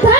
Time!